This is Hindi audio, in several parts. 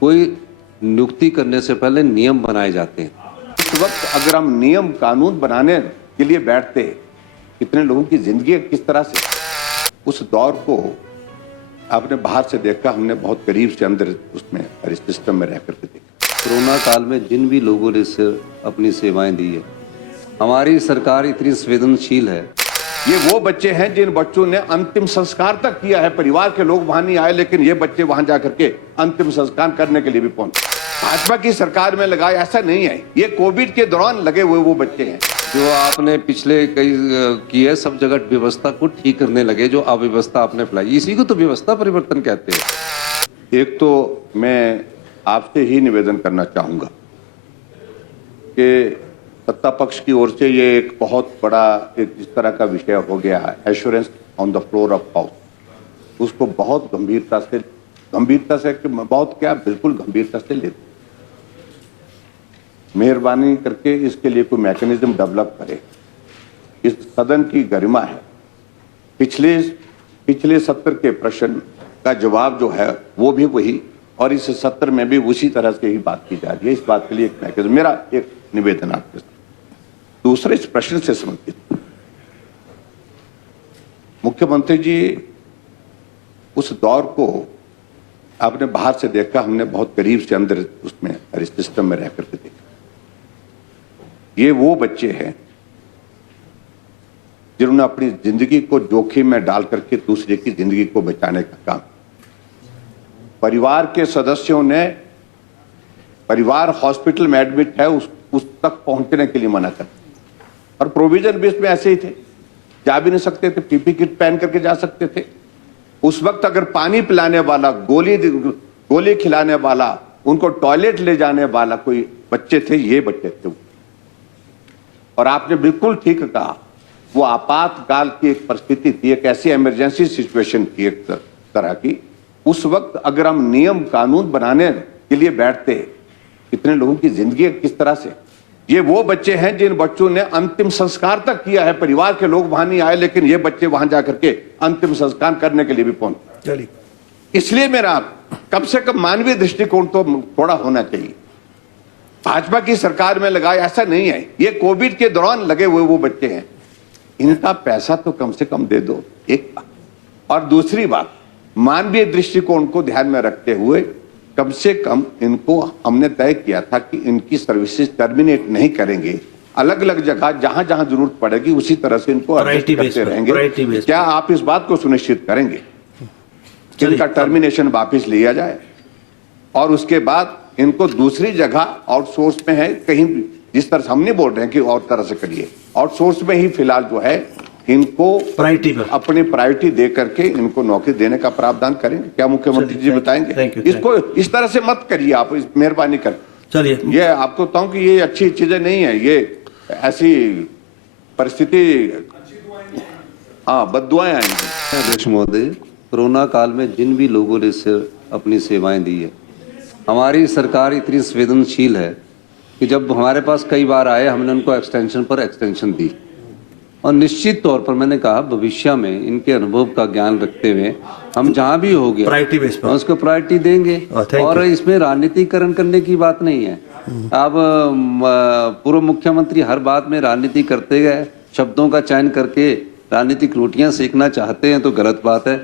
कोई नियुक्ति करने से पहले नियम बनाए जाते हैं। इस वक्त अगर हम नियम कानून बनाने के लिए बैठते, कितने लोगों की जिंदगी किस तरह से, उस दौर को आपने बाहर से देखा, हमने बहुत करीब से अंदर उसमें सिस्टम में रह करके देखा। कोरोना काल में जिन भी लोगों ने अपनी सेवाएं दी है, हमारी सरकार इतनी संवेदनशील है। ये वो बच्चे हैं जिन बच्चों ने अंतिम संस्कार तक किया है। परिवार के लोग वहां नहीं आए, लेकिन ये बच्चे वहां जाकर के अंतिम संस्कार करने के लिए भी पहुंचे। भाजपा की सरकार में लगाए ऐसा नहीं है, ये कोविड के दौरान लगे हुए वो बच्चे हैं। जो आपने पिछले कई की है, सब जगह व्यवस्था को ठीक करने लगे, जो अव्यवस्था आपने फैलाई, इसी को तो व्यवस्था परिवर्तन कहते हैं। एक तो मैं आपसे ही निवेदन करना चाहूंगा कि सत्ता पक्ष की ओर से ये एक बहुत बड़ा एक इस तरह का विषय हो गया है, assurance on the floor of house, उसको बहुत गंभीरता से बहुत क्या बिल्कुल गंभीरता से लेते। मेहरबानी करके इसके लिए कोई मैकेनिज्म डेवलप करे। इस सदन की गरिमा है। पिछले सत्र के प्रश्न का जवाब जो है वो भी वही, और इस सत्र में भी उसी तरह से ही बात की जा रही है। इस बात के लिए एक मैकेनिज्म, मेरा एक निवेदन आपके साथ। दूसरे इस प्रश्न से संबंधित, मुख्यमंत्री जी, उस दौर को आपने बाहर से देखा, हमने बहुत करीब से अंदर उसमें सिस्टम में रह करके देखा। ये वो बच्चे हैं जिन्होंने अपनी जिंदगी को जोखिम में डाल करके दूसरे की जिंदगी को बचाने का काम। परिवार के सदस्यों ने, परिवार हॉस्पिटल में एडमिट है, उस तक पहुंचने के लिए मना कर, और प्रोविजन भी इसमें ऐसे ही थे, जा भी नहीं सकते थे, पीपी किट पहन करके जा सकते थे। उस वक्त अगर पानी पिलाने वाला, गोली खिलाने वाला, उनको टॉयलेट ले जाने वाला कोई बच्चे थे, ये बच्चे थे। और आपने बिल्कुल ठीक कहा, वो आपातकाल की एक परिस्थिति थी, एक ऐसी इमरजेंसी सिचुएशन थी एक तरह की। उस वक्त अगर हम नियम कानून बनाने के लिए बैठते, कितने लोगों की जिंदगी किस तरह से। ये वो बच्चे हैं जिन बच्चों ने अंतिम संस्कार तक किया है। परिवार के लोग वहां नहीं आए, लेकिन ये बच्चे वहां जाकर के अंतिम संस्कार करने के लिए भी पहुंचे। इसलिए मेरा कम से कम मानवीय दृष्टिकोण तो थोड़ा होना चाहिए। भाजपा की सरकार में लगाए ऐसा नहीं है, ये कोविड के दौरान लगे हुए वो बच्चे हैं। इनका पैसा तो कम से कम दे दो, एक बात। और दूसरी बात, मानवीय दृष्टिकोण को ध्यान में रखते हुए कम से कम इनको हमने तय किया था कि इनकी सर्विसेज टर्मिनेट नहीं करेंगे। अलग अलग जगह जहां जहां जरूरत पड़ेगी उसी तरह से इनको एडजस्ट करते रहेंगे। क्या आप इस बात को सुनिश्चित करेंगे कि इनका टर्मिनेशन वापिस लिया जाए, और उसके बाद इनको दूसरी जगह आउटसोर्स में है कहीं, जिस तरह से हम नहीं बोल रहे हैं कि और तरह से करिए, आउटसोर्स में ही फिलहाल जो है इनको अपनी प्रायोरिटी दे करके इनको नौकरी देने का प्रावधान करेंगे। क्या मुख्यमंत्री जी बताएंगे? इसको इस तरह से मत करिए आप, मेहरबानी कर। चलिए, ये आपको बताऊं कि ये अच्छी चीजें नहीं है, ये ऐसी परिस्थिति, हाँ, बद्दुआएं आएंगी। अध्यक्ष महोदय, कोरोना काल में जिन भी लोगों ने अपनी सेवाएं दी है, हमारी सरकार इतनी संवेदनशील है कि जब हमारे पास कई बार आए, हमने उनको एक्सटेंशन पर एक्सटेंशन दी। और निश्चित तौर पर मैंने कहा, भविष्य में इनके अनुभव का ज्ञान रखते हुए हम जहां भी हो गया प्रायोरिटी बेस पर उसको प्रायोरिटी देंगे। और इसमें राजनीतिकरण करने की बात नहीं है। अब पूर्व मुख्यमंत्री हर बात में राजनीति करते गए, शब्दों का चयन करके राजनीतिक रोटियां सेकना चाहते हैं तो गलत बात है।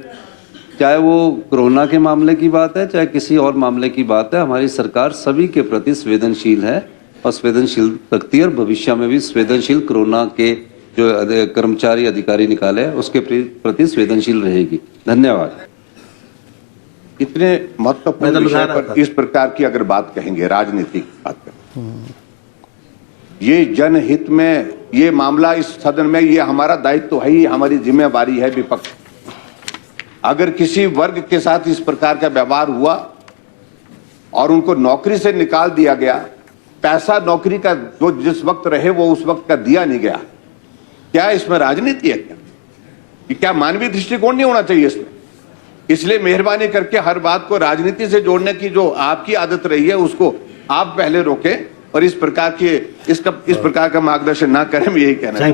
चाहे वो कोरोना के मामले की बात है, चाहे किसी और मामले की बात है, हमारी सरकार सभी के प्रति संवेदनशील है और संवेदनशील रखती है, और भविष्य में भी संवेदनशील, कोरोना के जो कर्मचारी अधिकारी निकाले उसके प्रति संवेदनशील रहेगी। धन्यवाद। इतने महत्वपूर्ण विषय पर इस प्रकार की अगर बात कहेंगे, राजनीति की बात करें, ये जनहित में ये मामला इस सदन में, ये हमारा दायित्व है, ये हमारी जिम्मेवारी है। विपक्ष अगर किसी वर्ग के साथ इस प्रकार का व्यवहार हुआ और उनको नौकरी से निकाल दिया गया, पैसा नौकरी का जो जिस वक्त रहे वो उस वक्त का दिया नहीं गया, क्या इसमें राजनीति है? क्या मानवीय दृष्टिकोण नहीं होना चाहिए इसमें? इसलिए मेहरबानी करके हर बात को राजनीति से जोड़ने की जो आपकी आदत रही है उसको आप पहले रोकें, और इस प्रकार का मार्गदर्शन ना करें, यही कहना है।